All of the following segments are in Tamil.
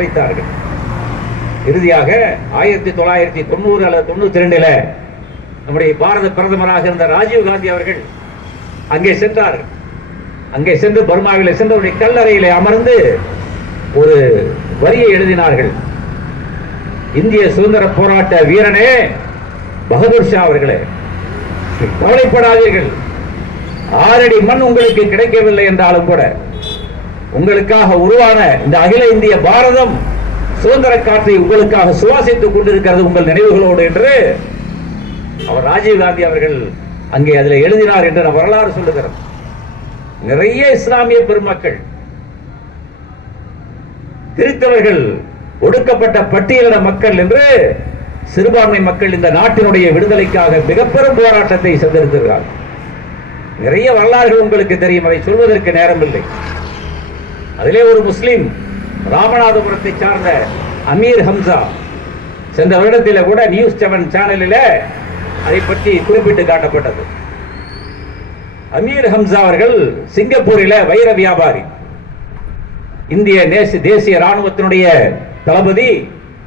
வைத்தார்கள். இறுதியாக 1990 அல்லது 92 நம்முடைய பாரத பிரதமராக இருந்த ராஜீவ் காந்தி அவர்கள் அங்கே சென்றார்கள். அங்கே சென்று பர்மாவில் சென்று கல்லறையிலே அமர்ந்து ஒரு வரியை எழுதினார்கள். இந்திய சுதந்திர போராட்ட வீரனே பகதூர் ஷா அவர்களே, கவலைப்படாதீர்கள். 6 அடி மண் உங்களுக்கு கிடைக்கவில்லை என்றாலும் கூட உங்களுக்காக உருவான இந்த அகில இந்திய பாரதம் சுதந்திர காற்றை உங்களுக்காக சுவாசித்துக் கொண்டிருக்கிறது உங்கள் நினைவுகளோடு என்று அவர் ராஜீவ் காந்தி அவர்கள் அங்கே அதில் எழுதினார் என்று வரலாறு சொல்லுகிறார். நிறைய இஸ்லாமிய பெருமக்கள், கிறிஸ்தவர்கள், ஒடுக்கப்பட்ட பட்டியலின மக்கள் என்று சிறுபான்மை மக்கள் இந்த நாட்டினுடைய விடுதலைக்காக மிக பெரும் போராட்டத்தை செய்திருக்கிறார்கள். நிறைய வரலாறுகள் உங்களுக்கு தெரியும், அதை சொல்வதற்கு நேரமில்லை. அதிலே ஒரு முஸ்லிம் ராமநாதபுரத்தை சார்ந்த அமீர் ஹம்சா சென்ற வருடத்தில் கூட நியூஸ் 7 சேனலில் அதை பற்றி குறிப்பிட்டு காட்டப்பட்டது. அமீர் ஹம்சா அவர்கள் சிங்கப்பூரில் வைர வியாபாரி. இந்திய தேசிய ராணுவத்தினுடைய தளபதி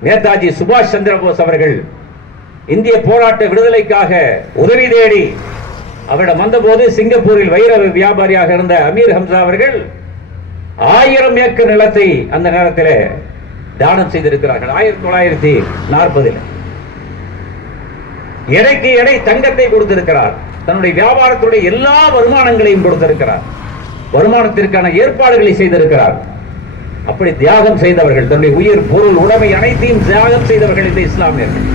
நேதாஜி சுபாஷ் சந்திர போஸ் அவர்கள் இந்திய போராட்ட விடுதலைக்காக உதவி தேடி அவரிடம் வந்தபோது சிங்கப்பூரில் வைர வியாபாரியாக இருந்த அமீர் ஹம்சா அவர்கள் 1000 ஏக்கர் நிலத்தை அந்த நேரத்தில் தானம் செய்திருக்கிறார்கள். 1940 எடைக்கு எடை தங்கத்தை கொடுத்திருக்கிறார். தன்னுடைய வியாபாரத்துடைய எல்லா வருமானங்களையும் கொடுத்திருக்கிறார். வருமானத்திற்கான ஏற்பாடுகளை செய்திருக்கிறார். அப்படி தியாகம் செய்தவர்கள், தன்னுடைய உயிர், பொருள், உடைமை அனைத்தையும் தியாகம் செய்தவர்கள் இந்த இஸ்லாமியர்கள்.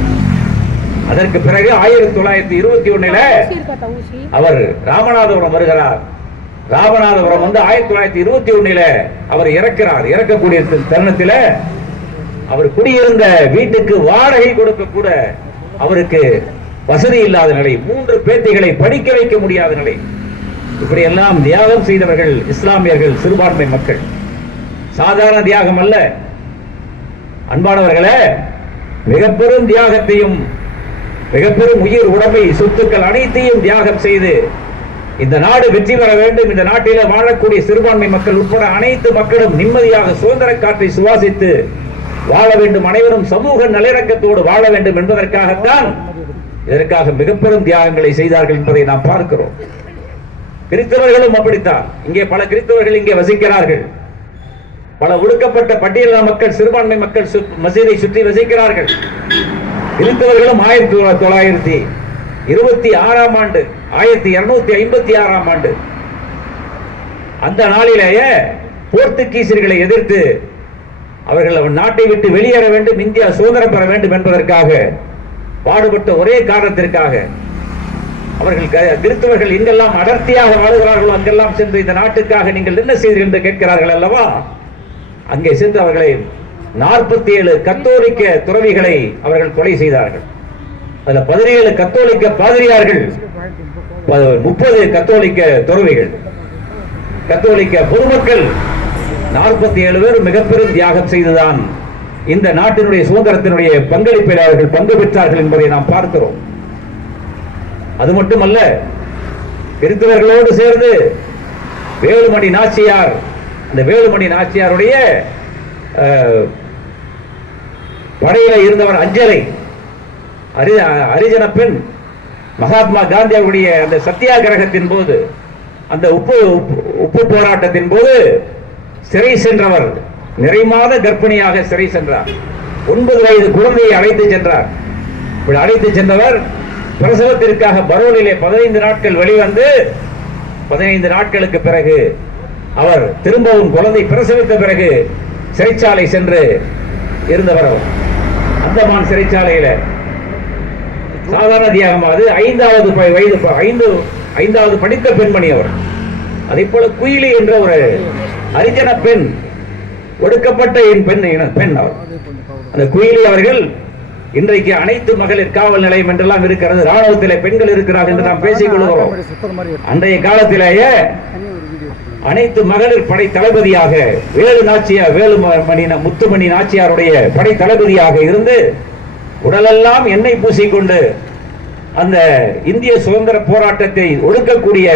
அதற்கு பிறகு 1921 அவர் ராமநாதபுரம் வருகிறார். ராமநாதபுரம் வந்து 1921 அவர் இறக்கிறார். இறக்கக்கூடிய தருணத்தில் அவர் குடியிருந்த வீட்டுக்கு வாடகை கொடுக்க கூட அவருக்கு வசதி இல்லாத நிலை, 3 பேத்திகளை படிக்க வைக்க முடியாத நிலை. இப்படி எல்லாம் தியாகம் செய்தவர்கள் இஸ்லாமியர்கள், சிறுபான்மை மக்கள். சாதாரண தியாகம் அல்ல அன்பானவர்களே, மிக பெரும் தியாகத்தையும் மிக பெரும் உயிர், உடைமை, சொத்துக்கள் அனைத்தையும் தியாகம் செய்து இந்த நாடு வெற்றி பெற வேண்டும், இந்த நாட்டில் வாழக்கூடிய சிறுபான்மை மக்கள் உட்பட அனைத்து மக்களும் நிம்மதியாக சுதந்திர காற்றை சுவாசித்து வாழ வேண்டும், அனைவரும் சமூக நல்லிணக்கத்தோடு வாழ வேண்டும் என்பதற்காகத்தான் இதற்காக மிக பெரும் தியாகங்களை செய்தார்கள் என்பதை நாம் பார்க்கிறோம். கிறிஸ்தவர்களும் அப்படித்தான். இங்கே பல கிறிஸ்தவர்கள் இங்கே வசிக்கிறார்கள். பல ஒடுக்கப்பட்ட பட்டியலின மக்கள், சிறுபான்மை மக்கள் மசீதை சுற்றி வசிக்கிறார்கள். கிறிஸ்தவர்களும் 1926 ஆண்டு, 1256 ஆண்டு அந்த நாளிலேயே போர்த்துகீசியர்களை எதிர்த்து அவர்கள் நாட்டை விட்டு வெளியேற வேண்டும், இந்தியா சுதந்திரம் பெற வேண்டும் என்பதற்காக பாடுபட்ட ஒரே காரணத்திற்காக அவர்கள் கிறிஸ்தவர்கள் எங்கெல்லாம் அடர்த்தியாக வாழுகிறார்களோ அங்கெல்லாம் சென்று இந்த நாட்டுக்காக நீங்கள் என்ன செய்தீர்கள் என்று கேட்கிறார்கள் அல்லவா? அங்கே சென்று அவர்களை 47 கத்தோலிக்க துறவிகளை அவர்கள் கொலை செய்தார்கள். அதுல 17 கத்தோலிக்க பாதிரியார்கள், 30 கத்தோலிக்க துறவிகள், கத்தோலிக்க பொதுமக்கள் 47 பேர் மிக பெரும் தியாகம் செய்துதான் இந்த நாட்டினுடைய சுதந்திரத்தினுடைய பங்களிப்பில் அவர்கள் பங்கு பெற்றார்கள் என்பதை நாம் பார்க்கிறோம். அது மட்டுமல்ல, கிறிஸ்தவர்களோடு சேர்ந்து வேலுமணி நாச்சியார், அந்த வேலுமணி நாச்சியாருடைய படையில இருந்தவர் அஞ்சலை ஹரிஜன பெண் மகாத்மா காந்தி அவருடைய அந்த சத்தியாகிரகத்தின் போது, அந்த உப்பு போராட்டத்தின் போது சிறை சென்றவர், நிறைமாத கர்ப்பிணியாக சிறை சென்றார். 9 வயது குழந்தையை அழைத்து சென்றார். அழைத்து சென்றவர் பிரசவத்திற்காக பரோலிலே 15 நாட்கள் வெளிவந்து 15 நாட்களுக்கு பிறகு அவர் திரும்பவும் குழந்தை பிரசவித்த பிறகு சிறைச்சாலை சென்று இருந்தவர். அவர் அந்தமான் சிறைச்சாலையில சாதாரண தியாகமாவது 5வது படித்த பெண்மணி அவர். அதே போல குயிலி என்ற ஒரு ஹரிஜன பெண், ஒடுக்கப்பட்ட பெண் அவர். அந்த குயிலி அவர்கள் இன்றைக்கு அனைத்து மகளிர் காவல் நிலையம் என்றெல்லாம் இருக்கிறது, ராணுவத்திலே பெண்கள் இருக்கிறார்கள் என்று நாம் பேசிக் கொள்கிறோம். அன்றைய காலத்திலேயே அனைத்து மகளிர் படை தளபதியாக வேலுமணி முத்துமணி நாச்சியாருடைய படை தளபதியாக இருந்து உடலெல்லாம் எண்ணெய் பூசிக்கொண்டு அந்த இந்திய சுதந்திர போராட்டத்தை ஒடுக்கக்கூடிய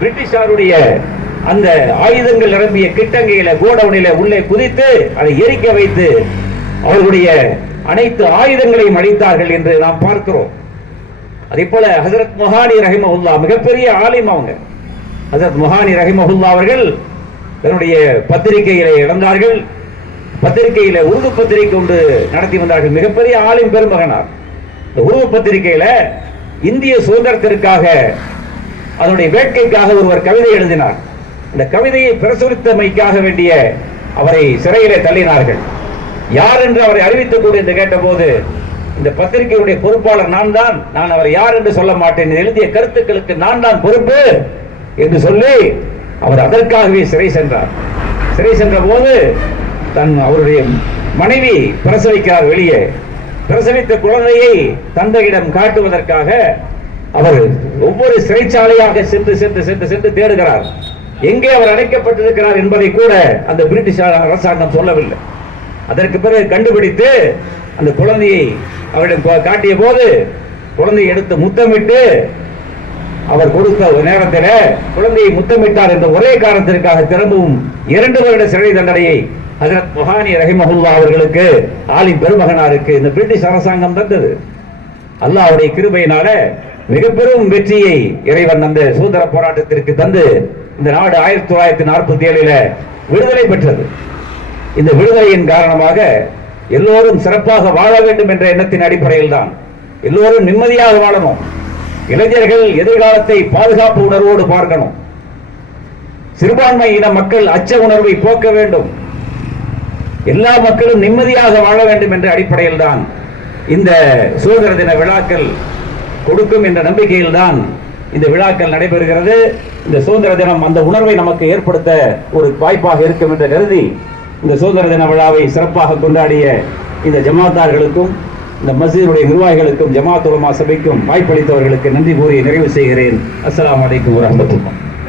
பிரிட்டிஷாருடைய அந்த ஆயுதங்கள் நிரம்பிய கிட்டங்கையில கோடவுனில உள்ளே குதித்து அதை எரிக்க வைத்து அவர்களுடைய அனைத்து ஆயுதங்களையும் அழித்தார்கள் என்று நாம் பார்க்கிறோம். அதே போல ஹசரத் முஹானி ரஹிமஹுல்லா மிகப்பெரிய ஆலிம். அவங்க ஹசரத் முஹானி ரஹிமஹுல்லா அவர்கள் தன்னுடைய பத்திரிகைகளை இழந்தார்கள். பத்திரிகையில உருது பத்திரிகை கொண்டு நடத்தி வந்தார்கள். மிகப்பெரிய ஆலிம் பெருமகனார். இந்த உருது பத்திரிகையில இந்திய சுதந்திரத்திற்காக அதனுடைய வேட்கைக்காக ஒருவர் கவிதை எழுதினார். இந்த கவிதையை பிரசுரித்தமைக்காக வேண்டிய அவரை சிறையிலே தள்ளினார்கள். யார் என்று அவரை அறிவித்துக் கொடு என்று கேட்டபோது, இந்த பத்திரிகையுடைய பொறுப்பாளர் நான் அவர் யார் என்று சொல்ல மாட்டேன், எழுதிய கருத்துக்களுக்கு நான் தான் பொறுப்பு என்று சொல்லி அவர் அதற்காகவே சிறை சென்றார். சிறை சென்ற போது அவருடைய மனைவி பிரசவிக்கிறார். வெளியே பிரசவித்த குழந்தையை தந்தையிடம் காட்டுவதற்காக அவர் ஒவ்வொரு சிறைச்சாலையாக சென்று சென்று சென்று சென்று தேடுகிறார். எங்கே அவர் அடைக்கப்பட்டிருக்கிறார் என்பதை கூட அந்த பிரிட்டிஷ் அரசாங்கம் சொல்லவில்லை. அதற்கு பிறகு கண்டுபிடித்து அந்த குழந்தையை அவரிடம் காட்டிய போது குழந்தையை எடுத்து முத்தமிட்டு அவர் கொடுத்த நேரத்தில் குழந்தையை முத்தமிட்டார் என்ற ஒரே காரணத்திற்காக திரும்பவும் 2 வருட சிறை தண்டனையை ஹஜரத் முஹானி ரஹிமஹுல்லா அவர்களுக்கு, ஆலிம் பெருமகனாருக்கு இந்த பிரிட்டிஷ் அரசாங்கம் தந்தது. அல்லாஹ்வுடைய கிருபையினால மிக பெரும் வெற்றியை இறைவன் அந்த சுதந்திர போராட்டத்திற்கு தந்து இந்த நாடு 1947 விடுதலை பெற்றது. இந்த விடுதலையின் காரணமாக எல்லோரும் சிறப்பாக வாழ வேண்டும் என்ற எண்ணத்தின் அடிப்படையில் தான் எல்லோரும் நிம்மதியாக வாழணும். இளைஞர்கள் எதிர்காலத்தை பாதுகாப்பு உணர்வோடு பார்க்கணும். சிறுபான்மை இன மக்கள் அச்ச உணர்வை போக்க வேண்டும். எல்லா மக்களும் நிம்மதியாக வாழ வேண்டும் என்ற அடிப்படையில் தான் இந்த சுதந்திர தின விழாக்கள் கொடுக்கும் என்ற நம்பிக்கையில் தான் இந்த விழாக்கள் நடைபெறுகிறது. இந்த சுதந்திர தினம் அந்த உணர்வை நமக்கு ஏற்படுத்த ஒரு வாய்ப்பாக இருக்கும் என்று கருதி இந்த சுதந்திர தின விழாவை சிறப்பாக கொண்டாடிய இந்த ஜமாத்தார்களுக்கும் இந்த மஸ்ஜிதுடைய நிர்வாகிகளுக்கும் ஜமாத் உலமா சபைக்கும் வாய்ப்பளித்தவர்களுக்கு நன்றி கூறி நிறைவு செய்கிறேன். அஸ்ஸலாமு அலைக்கும் வரஹ்மத்துல்லாஹி.